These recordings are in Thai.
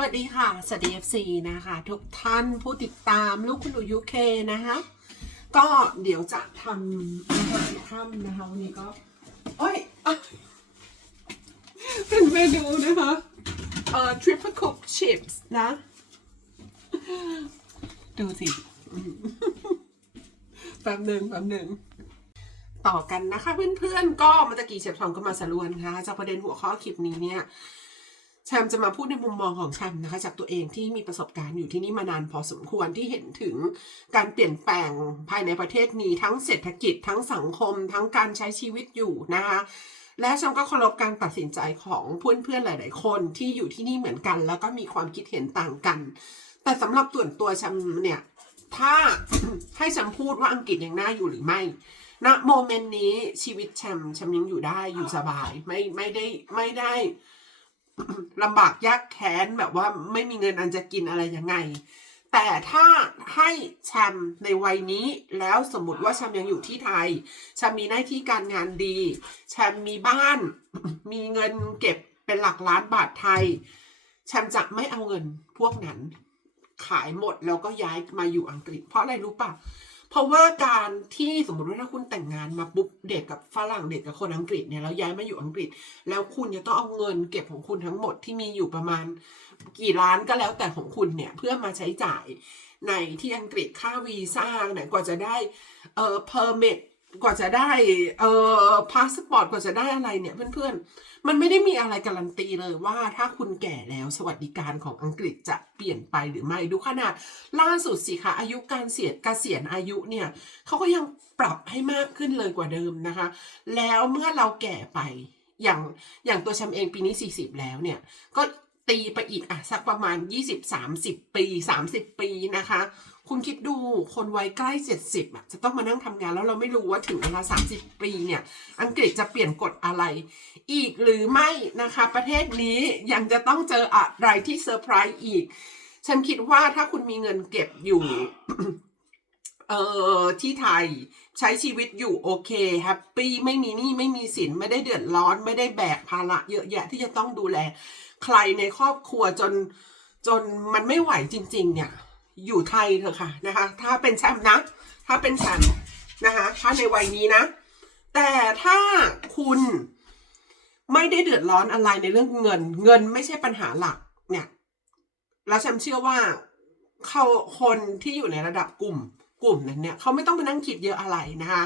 วัสดีค่ะ สวัสดี FC นะคะ ทุกท่านผู้ติดตามลูกคุณอูยูเคนะคะ ก็เดี๋ยวจะทำอาหารค่ำนะคะ วันนี้ก็ โอ้ยเป็นเมนูนะคะเอ่อ triple cook chips นะ ดูสิแป๊บหนึ่งแป๊บหนึ่งต่อกันนะคะเพื่อนๆ ก็มาตะกี้เชฟทอมก็มาสรวนค่ะจากประเด็นหัวข้อคลิปนี้เนี่ย แชมจะมาพูดในมุมมองของแชมนะคะ จากตัวเองที่มีประสบการณ์อยู่ที่นี่มานานพอสมควรที่เห็นถึงการเปลี่ยนแปลงภายในประเทศนี้ทั้งเศรษฐกิจทั้งสังคม ทั้งการใช้ชีวิตอยู่นะคะและแชมก็เคารพการตัดสินใจของเพื่อนๆหลาย ๆ คนที่อยู่ที่นี่เหมือนกัน แล้วก็มีความคิดเห็นต่างกัน แต่สำหรับส่วนตัวแชมเนี่ยถ้าให้แชมพูดว่าอังกฤษยังน่าอยู่หรือไม่ณโมเมนต์นี้ชีวิตแชมป์แชมป์ยังอยู่ได้อยู่สบายไม่ไม่ได้ไม่ได้ ลำบากยากแค้นแบบว่าไม่มีเงินอันจะกินอะไรยังไง แต่ถ้าให้แชมในวัยนี้แล้วสมมติว่าแชมยังอยู่ที่ไทยแชมมีหน้าที่การงานดีแชมมีบ้านมีเงินเก็บเป็นหลักล้านบาทไทยแชมจะไม่เอาเงินพวกนั้นขายหมดแล้วก็ย้ายมาอยู่อังกฤษ เพราะอะไรรู้ปะ เพราะว่าการที่สมมติว่าถ้าคุณแต่งงานมาปุ๊บเด็กกับฝรั่งเด็กกับคนอังกฤษเนี่ยแล้วย้ายมาอยู่อังกฤษ แล้วคุณจะต้องเอาเงินเก็บของคุณทั้งหมดที่มีอยู่ประมาณ กี่ล้านก็แล้วแต่ของคุณเนี่ยเพื่อมาใช้จ่ายในที่อังกฤษค่าวีซ่าเนี่ยกว่าจะได้เอ่อ permit กว่าจะได้เอ่อพาสปอร์ตกว่าจะได้อะไรเนี่ยเพื่อนๆ มันไม่ได้มีอะไรการันตีเลยว่าถ้าคุณแก่แล้วสวัสดิการของอังกฤษจะเปลี่ยนไปหรือไม่ดูขนาดล่าสุดสิคะอายุการเสียเกษียณอายุเนี่ยเขาก็ยังปรับให้มากขึ้นเลยกว่าเดิมนะคะ แล้วเมื่อเราแก่ไปอย่างอย่างตัวแชมเองปีนี้ 40 แล้วเนี่ยก็ตีไปอีกอะสักประมาณ 20-30 ปี 30 ปีนะคะ คุณคิดดูคนวัยใกล้70อะจะต้องมานั่งทำงานแล้วเราไม่รู้ว่าถึงเวลา30ปีเนี่ย อังกฤษจะเปลี่ยนกฎอะไร อีกหรือไม่นะคะ ประเทศนี้ยังจะต้องเจออะไรที่เซอร์ไพรส์อีก ฉันคิดว่าถ้าคุณมีเงินเก็บอยู่เอ่อที่ไทยใช้ชีวิตอยู่โอเคแฮปปี้ไม่มีหนี้ไม่มีสินไม่ได้เดือดร้อน ไม่ได้แบกภาระเยอะแยะที่จะต้องดูแล ใครในครอบครัวจนจนมันไม่ไหวจริง ๆ เนี่ย อยู่ไทยเถอะค่ะนะคะ ถ้าเป็นแชมป์นะ ถ้าเป็นแชมป์นะคะถ้าในวัยนี้นะ แต่ถ้าคุณไม่ได้เดือดร้อนอะไรในเรื่องเงิน เงินไม่ใช่ปัญหาหลักเนี่ยแล้วแชมป์เชื่อว่าเขาคนที่อยู่ในระดับกลุ่มกลุ่มนั้นเนี่ยเขาไม่ต้องไปนั่งคิดเยอะอะไรนะคะ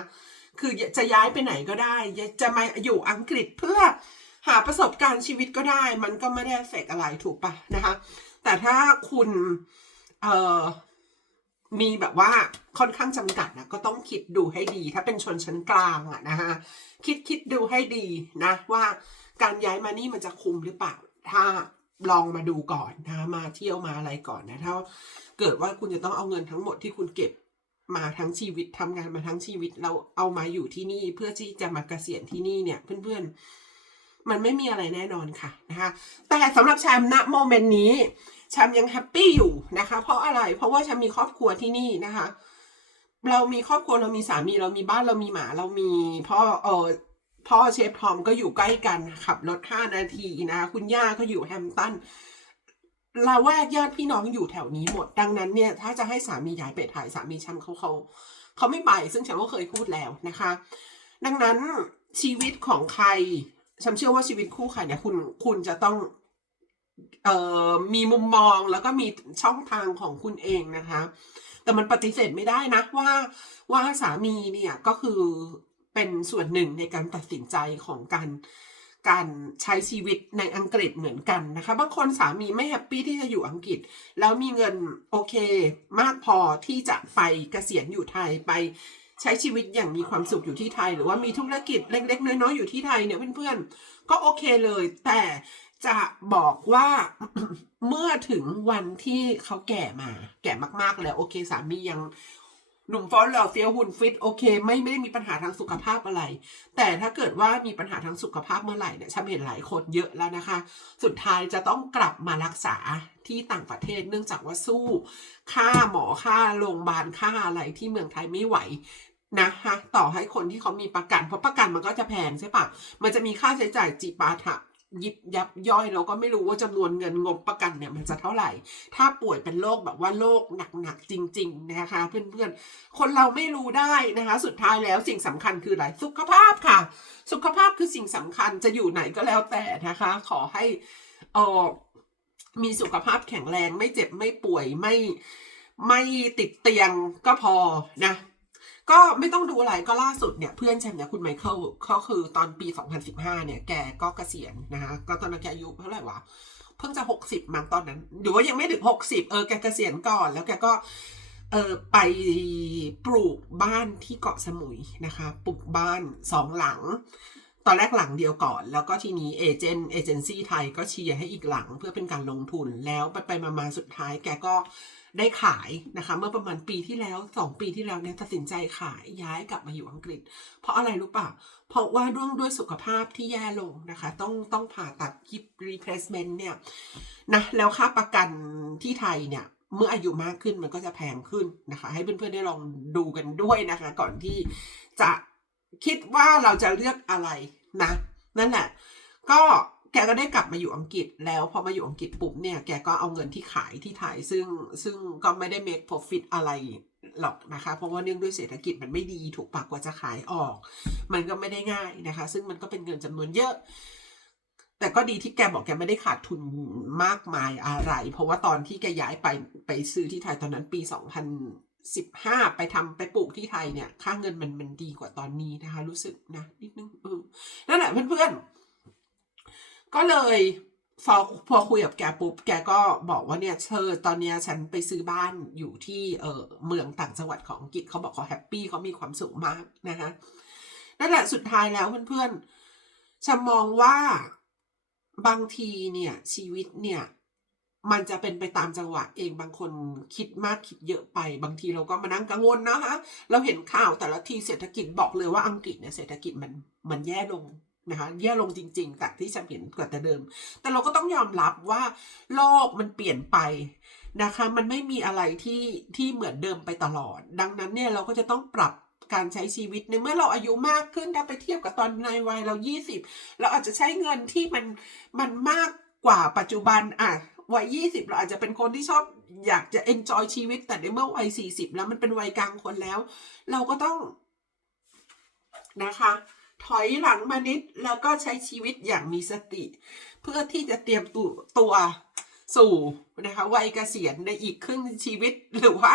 คือจะย้ายไปไหนก็ได้ จะมาอยู่อังกฤษเพื่อหาประสบการณ์ชีวิตก็ได้ มันก็ไม่ได้เฟกอะไรถูกปะนะคะ แต่ถ้าคุณ เออมีแบบว่าค่อนข้างจำกัดนะก็ต้องคิดดูให้ดี ถ้าเป็นชนชั้นกลางอะนะคะคิดคิดดูให้ดีนะ ว่าการย้ายมานี่มันจะคุ้มหรือเปล่า ถ้าลองมาดูก่อนนะมาเที่ยวมาอะไรก่อนนะถ้าเกิดว่าคุณจะต้องเอาเงินทั้งหมดที่คุณเก็บมาทั้งชีวิตทำงานมาทั้งชีวิตเราเอามาอยู่ที่นี่เพื่อที่จะมาเกษียณที่นี่เนี่ยเพื่อนๆ มันไม่มีอะไรแน่นอนค่ะนะคะแต่สำหรับแชมป์ณโมเมนต์นี้แชมป์ยังแฮปปี้อยู่นะคะ เพราะอะไรเพราะว่าแชมป์มีครอบครัวที่นี่นะคะ เรามีครอบครัวเรามีสามีเรามีบ้านเรามีหมาเรามีพ่อเออพ่อเชฟทอมก็อยู่ใกล้กันขับรถห้านาทีนะคะคุณย่าก็อยู่แฮมป์ตันเราแวกญาติพี่น้องอยู่แถวนี้หมด ดังนั้นเนี่ย ถ้าจะให้สามีย้ายไปถ่ายสามีฉันเขาเขาเขาไม่ไป ซึ่งฉันก็เคยพูดแล้วนะคะ ดังนั้นชีวิตของใคร ฉันเชื่อว่าชีวิตคู่ใครเนี่ยคุณคุณจะต้องเอ่อมีมุมมองแล้วก็มีช่องทางของคุณเองนะคะ แต่มันปฏิเสธไม่ได้นะว่าว่าสามีเนี่ยก็คือเป็นส่วนหนึ่งในการตัดสินใจของการการใช้ชีวิตในอังกฤษเหมือนกันนะคะบางคนสามีไม่แฮปปี้ที่จะอยู่อังกฤษ แล้วมีเงินโอเคมากพอที่จะไปเกษียณอยู่ไทยไป ใช้ชีวิตอย่างมีความสุขอยู่ที่ไทย หรือว่ามีธุรกิจเล็ก ๆ น้อยๆอยู่ที่ไทยเนี่ยเพื่อนๆ ก็โอเคเลย แต่จะบอกว่าเมื่อถึงวันที่เขาแก่มา แก่มากๆแล้ว โอเคสามียังหนุ่มฟอนหล่อเฟี้ยวหุ่นฟิตโอเค ไม่ไม่ได้มีปัญหาทางสุขภาพอะไร แต่ถ้าเกิดว่ามีปัญหาทางสุขภาพเมื่อไหร่เนี่ยฉันเห็นหลายคนเยอะแล้วนะคะ สุดท้ายจะต้องกลับมารักษาที่ต่างประเทศเนื่องจากว่าสู้ ค่าหมอค่าโรงพยาบาลค่าอะไรที่เมืองไทยไม่ไหว นะคะต่อให้คนที่เขามีประกัน เพราะประกันมันก็จะแพงใช่ปะมันจะมีค่าใช้จ่ายจีปาถะยิบยับย่อยเราก็ไม่รู้ว่าจำนวนเงินงบประกันเนี่ยมันจะเท่าไหร่ ถ้าป่วยเป็นโรคแบบว่าโรคหนักๆจริง ๆ นะคะ เพื่อนๆ คนเราไม่รู้ได้นะคะ สุดท้ายแล้วสิ่งสำคัญคืออะไรสุขภาพค่ะ สุขภาพคือสิ่งสำคัญจะอยู่ไหนก็แล้วแต่นะคะ ขอให้เออมีสุขภาพแข็งแรงไม่เจ็บไม่ป่วยไม่ไม่ติดเตียงก็พอนะ ก็ไม่ต้องดูอะไรก็ล่าสุดเนี่ยเพื่อนฉันเนี่ยคุณไมเคิลเขาคือตอนปี 2015 เนี่ยแกก็เกษียณนะคะก็ตอนนั้นแกอายุเท่าไหร่วะเพิ่งจะ 60มั้งตอนนั้นหรือว่ายังไม่ถึง 60 เออแกเกษียณก่อน แล้วแกก็เออไปปลูกบ้านที่เกาะสมุยนะคะปลูกบ้านสองหลัง ตอนแรกหลังเดียวก่อน แล้วก็ทีนี้เอเจนต์เอเจนซี่ไทยก็เชียร์ให้อีกหลังเพื่อเป็นการลงทุนแล้วไปไปมามาสุดท้ายแกก็ได้ขายนะคะ เมื่อประมาณปีที่แล้วสองปีที่แล้วเนี่ยตัดสินใจขายย้ายกลับมาอยู่อังกฤษ เพราะอะไรรู้ป่ะเพราะว่าด้วยด้วยสุขภาพที่แย่ลงนะคะ ต้องต้องผ่าตัดยิบ replacement เนี่ยนะแล้วค่าประกันที่ไทยเนี่ยเมื่ออายุมากขึ้นมันก็จะแพงขึ้นนะคะ ให้เพื่อนๆได้ลองดูกันด้วยนะคะ ก่อนที่จะ คิดว่าเราจะเลือกอะไรนะ นั่นแหละ ก็แกก็ได้กลับมาอยู่อังกฤษแล้วพอมาอยู่อังกฤษปุ๊บเนี่ย แกก็เอาเงินที่ขายที่ไทยซึ่งซึ่งก็ไม่ได้ make profit อะไรหรอกนะคะ เพราะว่าเนื่องด้วยเศรษฐกิจมันไม่ดีถูกปากกว่าจะขายออก มันก็ไม่ได้ง่ายนะคะ ซึ่งมันก็เป็นเงินจำนวนเยอะ แต่ก็ดีที่แกบอกแกไม่ได้ขาดทุนมากมายอะไร เพราะว่าตอนที่แกย้ายไปไปซื้อที่ไทยตอนนั้นปี 2015 ไปทำไปปลูกที่ไทยเนี่ย ค่าเงินมันมันดีกว่าตอนนี้นะคะ รู้สึกนะนิดนึงเออนั่นแหละเพื่อนๆ ก็เลยพอพอคุยกับแกปุ๊บ แกก็บอกว่าเนี่ยเธอตอนเนี้ยฉันไปซื้อบ้านอยู่ที่เออเมืองต่างจังหวัดของอังกฤษเขาบอกเขาแฮปปี้เขามีความสุขมากนะคะนั่นแหละสุดท้ายแล้วเพื่อนๆฉันมองว่าบางทีเนี่ยชีวิตเนี่ย มันจะเป็นไปตามจังหวะเองบางคนคิดมากคิดเยอะไป บางทีเราก็มานั่งกังวลนะคะ เราเห็นข่าวแต่ละทีเศรษฐกิจบอกเลยว่าอังกฤษเนี่ยเศรษฐกิจมันมันแย่ลงนะคะแย่ลงจริงๆจากที่ฉันเห็นกว่าแต่เดิม แต่เราก็ต้องยอมรับว่าโลกมันเปลี่ยนไปนะคะ มันไม่มีอะไรที่ที่เหมือนเดิมไปตลอด ดังนั้นเนี่ยเราก็จะต้องปรับการใช้ชีวิตในเมื่อเราอายุมากขึ้นถ้าไปเทียบกับตอนในวัยเรา 20 เราอาจจะใช้เงินที่มันมันมากกว่าปัจจุบันอะ วัย20เราอาจจะเป็นคนที่ชอบอยากจะ enjoy ชีวิต แต่ในเมื่อวัย40แล้วมันเป็นวัยกลางคนแล้ว เราก็ต้องนะคะ ถอยหลังมานิดแล้วก็ใช้ชีวิตอย่างมีสติ เพื่อที่จะเตรียมตัวตัวสู่นะคะวัยเกษียณในอีกครึ่งชีวิตหรือว่า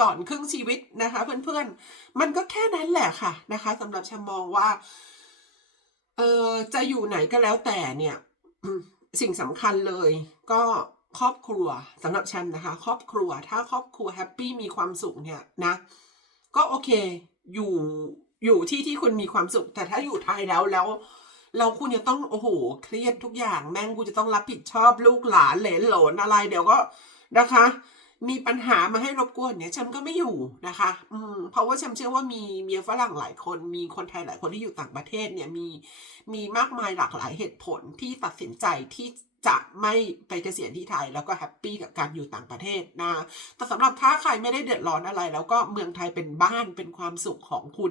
ก่อนครึ่งชีวิตนะคะ เพื่อนๆ มันก็แค่นั้นแหละค่ะนะคะสำหรับชามองว่า เออจะอยู่ไหนก็แล้วแต่เนี่ย สิ่งสำคัญเลยก็ครอบครัวสำหรับฉันนะคะ ครอบครัวถ้าครอบครัวแฮปปี้มีความสุขเนี่ยนะก็โอเคอยู่อยู่ที่ที่คุณมีความสุข แต่ถ้าอยู่ไทยแล้วแล้วเราคุณจะต้องโอ้โหเครียดทุกอย่างแม่งกูจะต้องรับผิดชอบลูกหลานเหลนโหลนอะไร เดี๋ยวก็นะคะ มีปัญหามาให้รบกวนเนี่ยฉันก็ไม่อยู่นะคะ อืมเพราะว่าฉันเชื่อว่ามีเมียฝรั่งหลายคน มีคนไทยหลายคนที่อยู่ต่างประเทศเนี่ยมีมีมากมายหลากหลายเหตุผลที่ตัดสินใจที่จะไม่ไปเกษียณที่ไทยแล้วก็แฮปปี้กับการอยู่ต่างประเทศนะ แต่สำหรับถ้าใครไม่ได้เดือดร้อนอะไร แล้วก็เมืองไทยเป็นบ้านเป็นความสุขของคุณ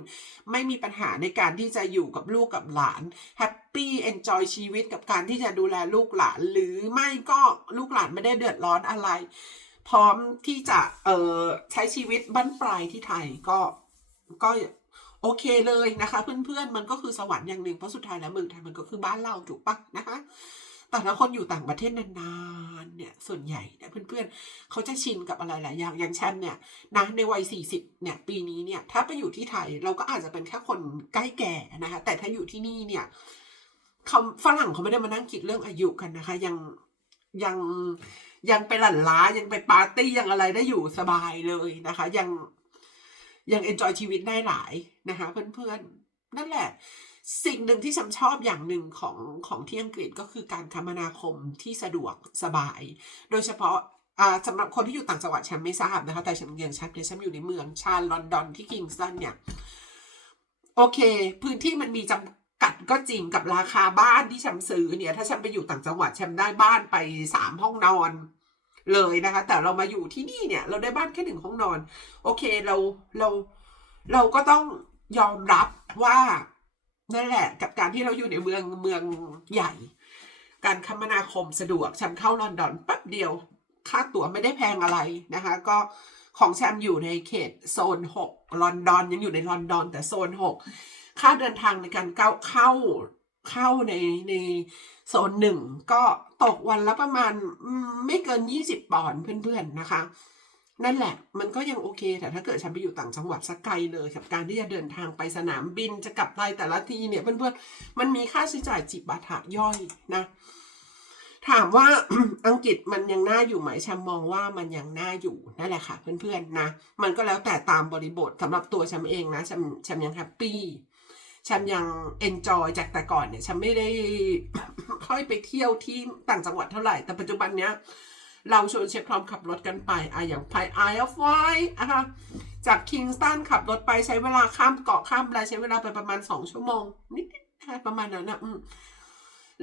ไม่มีปัญหาในการที่จะอยู่กับลูกกับหลานแฮปปี้เอนจอยชีวิตกับการที่จะดูแลลูกหลาน หรือไม่ก็ลูกหลานไม่ได้เดือดร้อนอะไร พร้อมที่จะเออใช้ชีวิตบั้นปลายที่ไทยก็ก็โอเคเลยนะคะ เพื่อนๆมันก็คือสวรรค์อย่างหนึ่งเพราะสุดท้ายแล้วเมืองไทยมันก็คือบ้านเราถูกปะนะคะแต่ถ้าคนอยู่ต่างประเทศนานๆเนี่ยส่วนใหญ่เนี่ยเพื่อนๆเขาจะชินกับอะไรหลายอย่างอย่างฉันเนี่ยนะในวัยสี่สิบเนี่ยปีนี้เนี่ยถ้าไปอยู่ที่ไทยเราก็อาจจะเป็นแค่คนใกล้แก่นะคะแต่ถ้าอยู่ที่นี่เนี่ยเขาฝรั่งเขาไม่ได้มานั่งคิดเรื่องอายุกันนะคะ ยังยัง ยังไปหลั่นล้ายังไปปาร์ตี้ยังอะไรได้อยู่สบายเลยนะคะ ยังยังเอนจอยชีวิตได้หลายนะคะ เพื่อนๆ นั่นแหละ สิ่งหนึ่งที่ฉันชอบอย่างหนึ่งของของที่อังกฤษก็คือการคมนาคมที่สะดวกสบาย โดยเฉพาะอ่าสำหรับคนที่อยู่ต่างจังหวัดฉันไม่ทราบนะคะ แต่ฉันย่างฉันเนี่ยฉันอยู่ในเมือง ชาลอนดอนที่คิงสันเนี่ย โอเค พื้นที่มันมีจำ กัดก็จริงกับราคาบ้านที่ฉันซื้อเนี่ย ถ้าฉันไปอยู่ต่างจังหวัดฉันได้บ้านไปสามห้องนอนเลยนะคะ แต่เรามาอยู่ที่นี่เนี่ย เราได้บ้านแค่หนึ่งห้องนอน โอเคเราเราเราก็ต้องยอมรับว่านั่นแหละ กับการที่เราอยู่ในเมืองเมืองใหญ่ การคมนาคมสะดวกแชมเข้าลอนดอนแป๊บเดียว ค่าตั๋วไม่ได้แพงอะไรนะคะ ก็ของแชมอยู่ในเขตโซน 6 ลอนดอนยังอยู่ในลอนดอนแต่โซน 6 ค่าเดินทางในการเข้าเข้าเข้าในในโซนหนึ่งก็ตกวันละประมาณไม่เกิน20ปอนด์เพื่อนๆนะคะ นั่นแหละมันก็ยังโอเค แต่ถ้าเกิดฉันไปอยู่ต่างจังหวัดสักไกลเลยกับการที่จะเดินทางไปสนามบินจะกลับไทยแต่ละทีเนี่ยเพื่อนๆมันมีค่าใช้จ่ายจิบบาถะย่อยนะถามว่าอังกฤษมันยังน่าอยู่ไหมฉันมองว่ามันยังน่าอยู่นั่นแหละค่ะเพื่อนๆนะ มันก็แล้วแต่ตามบริบทสำหรับตัวฉันเองนะฉันฉันยังแฮปปี้ ฉันยังเอนจอยจากแต่ก่อนเนี่ยฉันไม่ได้ค่อยไปเที่ยวที่ต่างจังหวัดเท่าไหร่ แต่ปัจจุบันเนี้ยเราชวนเชฟทอมขับรถกันไปอะอย่างไป Isle of Wight อะค่ะจากคิงสตันขับรถไปใช้เวลาข้ามเกาะข้ามอะไรใช้เวลาไปประมาณสองชั่วโมงนิดๆค่ประมาณนั้นนะอืม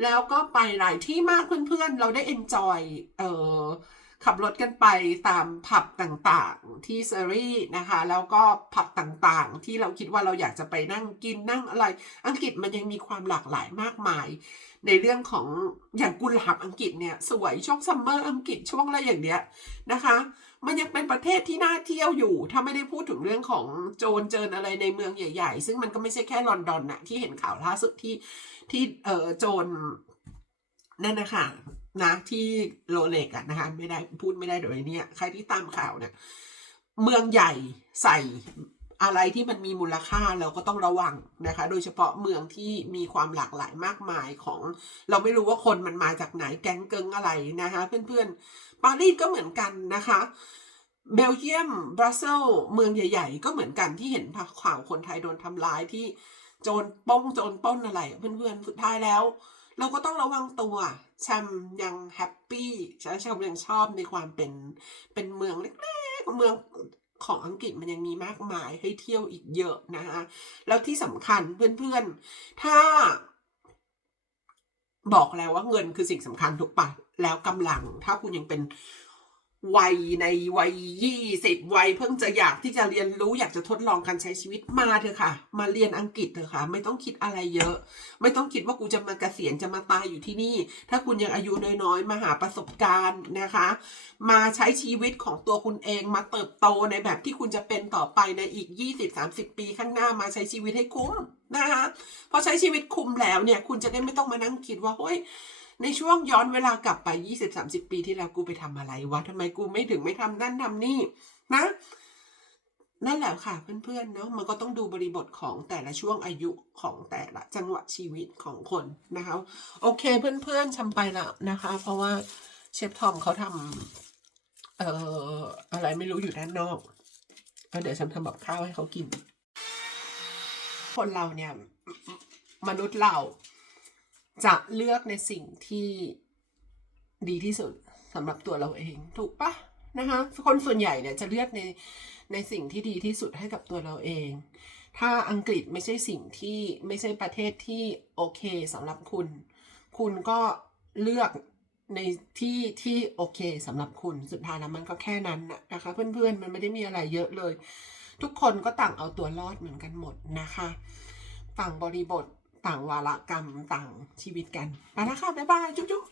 แล้วก็ไปหลายที่มากเพื่อนๆ เราได้เอนจอยเอ่อ ขับรถกันไปตามผับต่างๆที่เซรีนะคะ แล้วก็ผับต่างๆ ที่เราคิดว่าเราอยากจะไปนั่งกินนั่งอะไร อังกฤษมันยังมีความหลากหลายมากมาย ในเรื่องของอย่างกุหลาบอังกฤษเนี่ยสวยช่วงซัมเมอร์อังกฤษช่วงอะไรอย่างเนี้ยนะคะ มันยังเป็นประเทศที่น่าเที่ยวอยู่ ถ้าไม่ได้พูดถึงเรื่องของโจรเจินอะไรในเมืองใหญ่ ๆ ซึ่งมันก็ไม่ใช่แค่ลอนดอนนะที่เห็นข่าวล่าสุดที่ที่เออโจรนั่นนะคะ นะที่โรเล็กอะนะคะไม่ได้พูดไม่ได้เดี๋ยเนี่ยใครที่ตามข่าวเนี่ยเมืองใหญ่ใส่อะไรที่มันมีมูลค่าเราก็ต้องระวังนะคะ โดยเฉพาะเมืองที่มีความหลากหลายมากมายของ เราไม่รู้ว่าคนมันมาจากไหนแก๊งเกิงอะไรนะคะเพื่อนๆปารีสก็เหมือนกันนะคะเบลเยียมบรัสเซลเมืองใหญ่ ๆ ก็เหมือนกันที่เห็นข่าวคนไทยโดนทำร้ายที่โจรป้องโจรป้นอะไรเพื่อนๆสุดท้ายแล้ว เราก็ต้องระวังตัวแชมยังแฮปปี้แชมแชมยังชอบในความเป็นเป็นเมืองเล็กๆเมืองของอังกฤษมันยังมีมากมายให้เที่ยวอีกเยอะนะคะแล้วที่สำคัญเพื่อนๆ ถ้า บอกแล้วว่าเงินคือสิ่งสำคัญถูกปะแล้วกำลัง ถ้าคุณยังเป็น วัยในวัยยี่สิบวัยเพิ่งจะอยากที่จะเรียนรู้อยากจะทดลองการใช้ชีวิตมาเถอะค่ะ มาเรียนอังกฤษเถอะค่ะ ไม่ต้องคิดอะไรเยอะ ไม่ต้องคิดว่ากูจะมาเกษียณจะมาตายอยู่ที่นี่ ถ้าคุณยังอายุน้อยๆ มาหาประสบการณ์นะคะ มาใช้ชีวิตของตัวคุณเองมาเติบโตในแบบที่คุณจะเป็นต่อไปในอีก 20-30 ปีข้างหน้ามาใช้ชีวิตให้คุ้มนะคะพอใช้ชีวิตคุ้มแล้วเนี่ย คุณจะได้ไม่ต้องมานั่งคิดว่าเฮ้ย ในช่วงย้อนเวลากลับไป 20-30 ปีที่แล้วกูไปทำอะไรวะทำไมกูไม่ถึงไม่ทำนั่นทำนี่นะนั่นแหละค่ะเพื่อนๆเนาะมันก็ต้องดูบริบทของแต่ละช่วงอายุของแต่ละจังหวะชีวิตของคนนะคะ โอเคเพื่อนๆชำไปแล้วนะคะ เพราะว่าเชฟทอมเขาทำเอ่ออะไรไม่รู้อยู่ด้านนอกเดี๋ยวฉันทำแบบข้าวให้เขากิน คนเราเนี่ย มนุษย์เรา จะเลือกในสิ่งที่ดีที่สุดสำหรับตัวเราเองถูกปะนะคะคนส่วนใหญ่เนี่ยจะเลือกในในสิ่งที่ดีที่สุดให้กับตัวเราเอง ถ้าอังกฤษไม่ใช่สิ่งที่ไม่ใช่ประเทศที่โอเคสำหรับคุณ คุณก็เลือกในที่ที่โอเคสำหรับคุณสุดท้ายแล้วมันก็แค่นั้นนะนะคะเพื่อนๆมันไม่ได้มีอะไรเยอะเลย ทุกคนก็ต่างเอาตัวรอดเหมือนกันหมดนะคะ ต่างบริบท ต่างวาระกรรมต่างชีวิตกันไปแล้วค่ะ บ๊ายบาย จุ๊บ